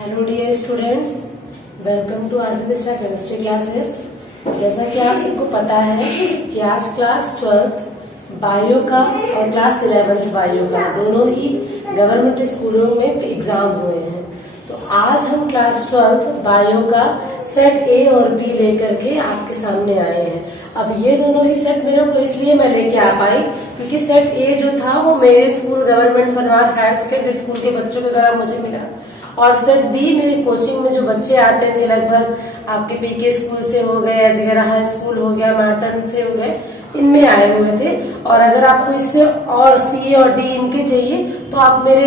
Hello dear students, welcome to RP Mishra chemistry classes. जैसा कि आप सबको पता है कि आज क्लास 12 बायो का और क्लास 11 बायो का दोनों ही गवर्नमेंट स्कूलों में एग्जाम हुए हैं। तो आज हम क्लास 12 बायो का सेट ए और बी लेकर के आपके सामने आए हैं। अब ये दोनों ही सेट मेरे को इसलिए मैं लेके आ पाई क्योंकि सेट ए जो था वो मेरे स्कूल गवर्नमेंट फरवार हायर सेकेंडरी स्कूल के बच्चों के द्वारा मुझे मिला, और सेट बी मेरी कोचिंग में जो बच्चे आते थे, लगभग आपके पीके स्कूल से हो गए, अजगरा हाई स्कूल हो गया, मार्टन से हो गए, इनमें आए हुए थे। और अगर आपको इससे और सी और डी इनके चाहिए तो आप मेरे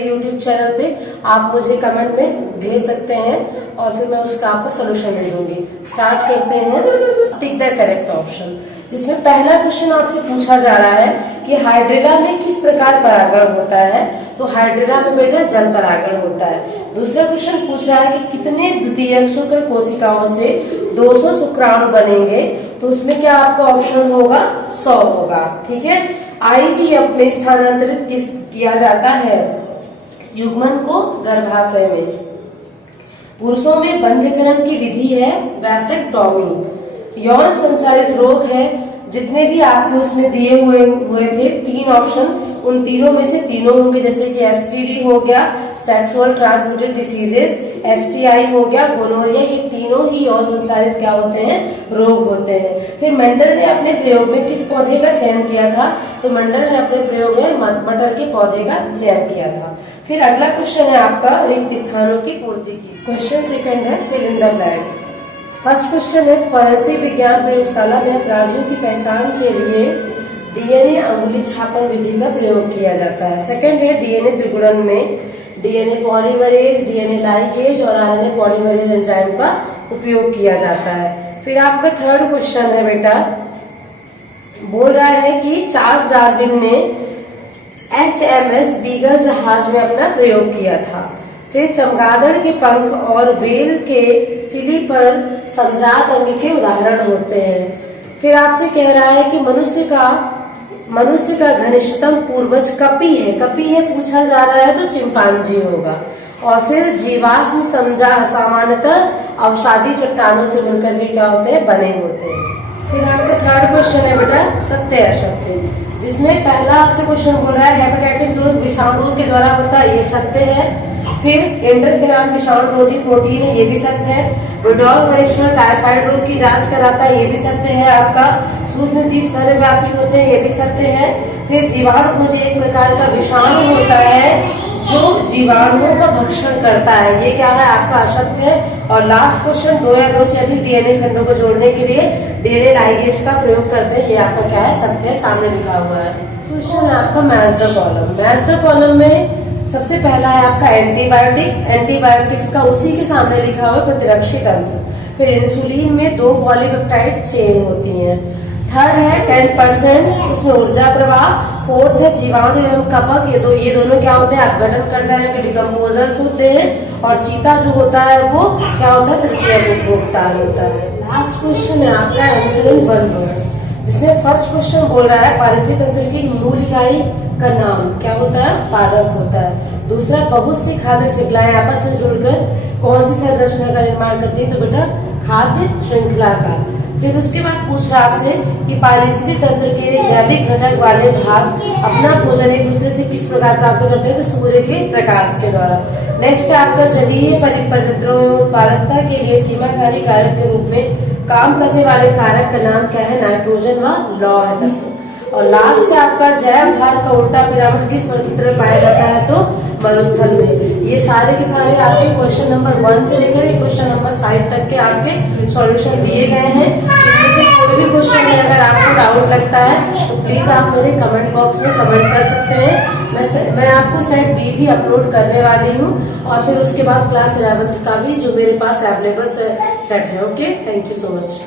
यूट्यूब चैनल पे आप मुझे कमेंट में भेज सकते हैं और फिर मैं उसका आपको सोल्यूशन दे दूंगी। स्टार्ट करते हैं। टिक द करेक्ट ऑप्शन, जिसमें पहला क्वेश्चन आपसे पूछा जा रहा है कि हाइड्रिला में किस प्रकार परागण होता है। तो हाइड्रिला में बेटा जल परागण होता है। दूसरा क्वेश्चन पूछ रहा है कि कितने द्वितीयक शुक्र कोशिकाओं से 200 शुक्राणु बनेंगे। तो उसमें क्या आपका ऑप्शन होगा? 100 होगा। ठीक है। आईवीएफ में स्थानांतरित किया जाता है युग्मन को गर्भाशय में। पुरुषों में बंध्यकरण की विधि है वैसेक्टोमी। यौन संचारित रोग है, जितने भी आपके उसमें दिए हुए थे 3 ऑप्शन, उन तीनों में से तीनों होंगे। जैसे कि एसटीडी हो गया, सेक्सुअल ट्रांसमिटेड डिसीजेस, एसटीआई हो गया, गोनोरिया, ये तीनों ही यौन संचारित क्या होते हैं? रोग होते हैं। फिर मंडल ने अपने प्रयोग में किस पौधे का चयन किया था? तो मंडल ने अपने प्रयोग में मटर के पौधे का चयन किया था। फिर अगला क्वेश्चन है आपका रिक्त स्थानों की पूर्ति की। क्वेश्चन सेकंड है fill in the blank. First question है फॉरेंसिक विज्ञान प्रयोगशाला में अपराधियों की पहचान के लिए डीएनए अंगुली छापन विधि का प्रयोग किया जाता है। सेकंड है डीएनए द्विगुणन में डीएनए पॉलीमरेज, डीएनए लाइगेज और आरएनए पॉलीमरेज एंजाइम का उपयोग किया जाता है। फिर आपका थर्ड क्वेश्चन है बेटा, बोल रहा है कि चार्ल्स डार्विन ने HMS बीगल जहाज में अपना प्रयोग किया था। फिर चमगादड़ के पंख और व्हेल के फिली पर संजात अंग के उदाहरण होते हैं। फिर आपसे कह रहा है कि मनुष्य का घनिष्ठतम पूर्वज कपी है पूछा जा रहा है तो चिंपांजी होगा। और फिर जीवाश्म सामान्यतः अवसादी चट्टानों से मिलकर के क्या होते हैं? बने होते हैं। फिर आपका थर्ड क्वेश्चन है बेटा सत्य असत्य, जिसमें पहला आपसे क्वेश्चन बोल रहा है हेपेटाइटिस रोग विषाणु के द्वारा होता है, ये सत्य है। फिर इंटरफेरॉन विषाणु रोधी प्रोटीन है, ये भी सत्य है। विड्रॉल परीक्षण टाइफाइड रोग की जांच कराता है, ये भी सत्य है। आपका सूक्ष्म जीव सर्वव्यापी होते हैं, ये भी सत्य है। फिर जीवाणु मुझे एक प्रकार का विषाणु होता है जो जीवाणुओं का भक्षण करता है, ये क्या है? आपका असत्य है। और लास्ट क्वेश्चन 2 या 2 से अधिक डीएनए खंडों को जोड़ने के लिए डीएनए लाइगेज का प्रयोग करते हैं, ये आपका क्या है? सत्य है, सामने लिखा हुआ है। क्वेश्चन है आपका match the column. Match the column में सबसे पहला है आपका एंटीबायोटिक्स का उसी के सामने लिखा हुआ प्रतिरक्षी तंत्र। फिर इंसुलिन में 2 पॉलीपेप्टाइड चेन होती हैं। थर्ड है 10%, उसमें ऊर्जा प्रवाह। फोर्थ है जीवाणु एवं कपक, ये दोनों क्या होते हैं? अपघटन करते हैं, डिकम्पोजर्स होते हैं। और चीता जो होता है वो क्या होता है? तृतीय उपभोक्ता होता है। लास्ट क्वेश्चन है आपका आंसर इन 1 वर्ड, जिसमें फर्स्ट क्वेश्चन बोल रहा है पारिस्थितिक तंत्र की मूल इकाई का नाम क्या होता है? पादप होता है। दूसरा, बहुत सी खाद्य श्रृंखलाएं आपस में जुड़कर कौन सी संरचना का निर्माण करती है? तो बेटा खाद्य श्रृंखला का। फिर उसके बाद पूछ रहा आपसे कि पारिस्थितिक तंत्र के जैविक घटक वाले भाग अपना भोजन एक दूसरे से किस प्रकार प्राप्त करते हैं? तो सूर्य के प्रकाश के द्वारा। नेक्स्ट है आपका जलीय परिपत्र में उत्पादकता के लिए सीमाकारी कारक के रूप में काम करने वाले कारक का नाम क्या है? नाइट्रोजन व लौह तत्व। और लास्ट है आपका जैव भार का उल्टा पिरामिड किस परिपत्र में पाया जाता है? तो मरुस्थल में। ये सारे के सारे आपके क्वेश्चन नंबर 1 से लेकर क्वेश्चन नंबर 5 तक के आपके सॉल्यूशन दिए गए हैं। इनमें से कोई भी क्वेश्चन में अगर आपको डाउट लगता है तो प्लीज आप मेरे कमेंट बॉक्स में कमेंट कर सकते हैं। मैं आपको सेट बी भी अपलोड करने वाली हूँ, और फिर उसके बाद क्लास 11 का भी जो मेरे पास अवेलेबल सेट है। Okay, thank you so much.